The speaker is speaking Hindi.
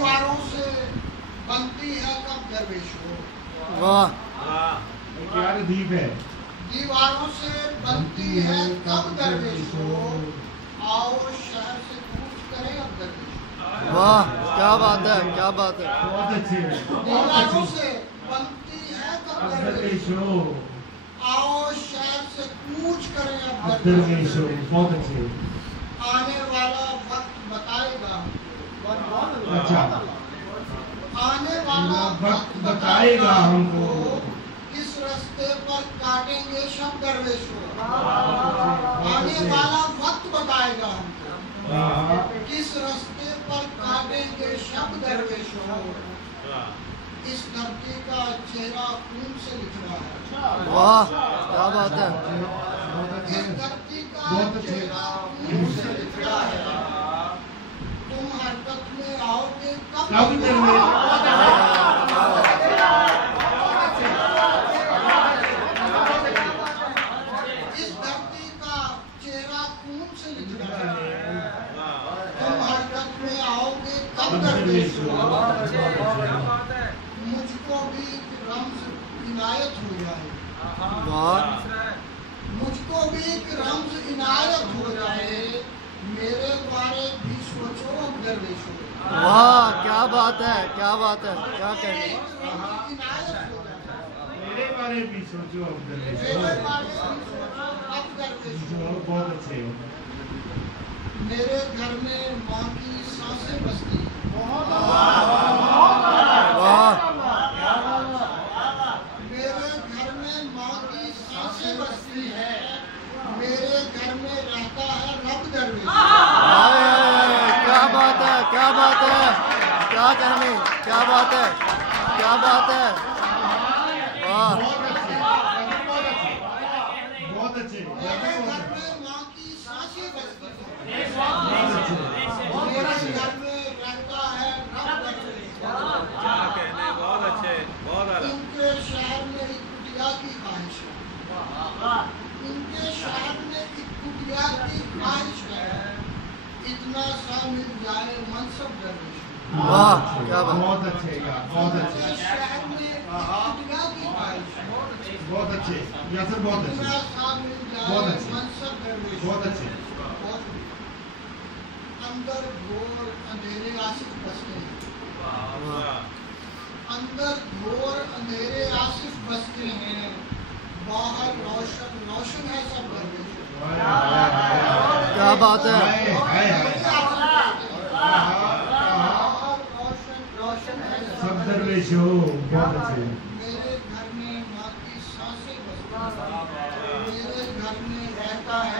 दीवारों से बनती है कब दरवेशों। वाह क्या दीप है। दीवारों से बनती है कब दरवेशों, आओ शहर से कूच करें अब दरवेशों। वाह क्या बात है, क्या बात है। बहुत अच्छे दीवारों से बनती है कब दरवेशों, आओ शहर से कूच करें अब दरवेशों। बहुत अच्छे। आने वाला वक्त बताएगा, अच्छा आने वाला वक्त बताएगा हमको किस रास्ते पर काटेंगे शब दरवेशों। आने वाला वक्त बताएगा हमको किस रास्ते पर काटेंगे शब दरवेशों। इस धरती का चेहरा खून से लिख रहा है। वाह क्या बात है। इस धरती का चेहरा खून से लिख रहा है। तुम हरकत में आओगे कब दरवेशों। इस धरती का चेहरा खून से लिख रहा है। तुम हरकत में आओगे कब दरवेशों। मुझको भी रम्ज इनायत हो जाए, वाह मुझको भी रम्ज इनायत हो जाए, मेरे बारे भी सोचो अब दरवेशों। वाह क्या बात है, क्या बात है, क्या कहने। इनायत हो जाए, मेरे बारे भी सोचो अब मेरे दरवेशों। बारे भी सोचो अब दरवेशों। बहुत अच्छे हो। मेरे घर में माँ की सांसें बसती हैं। वाह मेरे घर में माँ की सांसें बसती है, मेरे घर में रहता है रब दरवेशों। क्या बात है, क्या बात है, क्या कहने, क्या बात है, क्या बात है। वाह बहुत अच्छे। मेरे घर में माँ की सांसें बसती है, मेरे घर में रहता है रब दरवेशों। बहुत अच्छे, बहुत अच्छे। इनके शहर में एक कुटिया की ख्वाहिश है, इनके शहर में एक कुटिया की ख्वाहिश है, इतना सा मिल जाए मनसब दरवेशों। वाह क्या बात। बहुत अच्छे यार, बहुत इनके अच्छे। शहर में एक कुटिया की ख्वाहिश है, बहुत अच्छे यासर, बहुत इतना अच्छे। सा मिल बहुत जाए अच्छे। मनसब दरवेशों। बहुत अच्छे। बहुत अंदर घोर अंधेरे आसिफ बसते हैं, अंदर घोर अंधेरे आसिफ बसते हैं, बाहर रोशन रोशन है सब दरवेशों। क्या बात है। हाय हाय हाय। बाहर रोशन रोशन है सब दरवेशों। बहुत अच्छे। मेरे घर में माँ की सांसें बसती हैं, मेरे घर में रहता है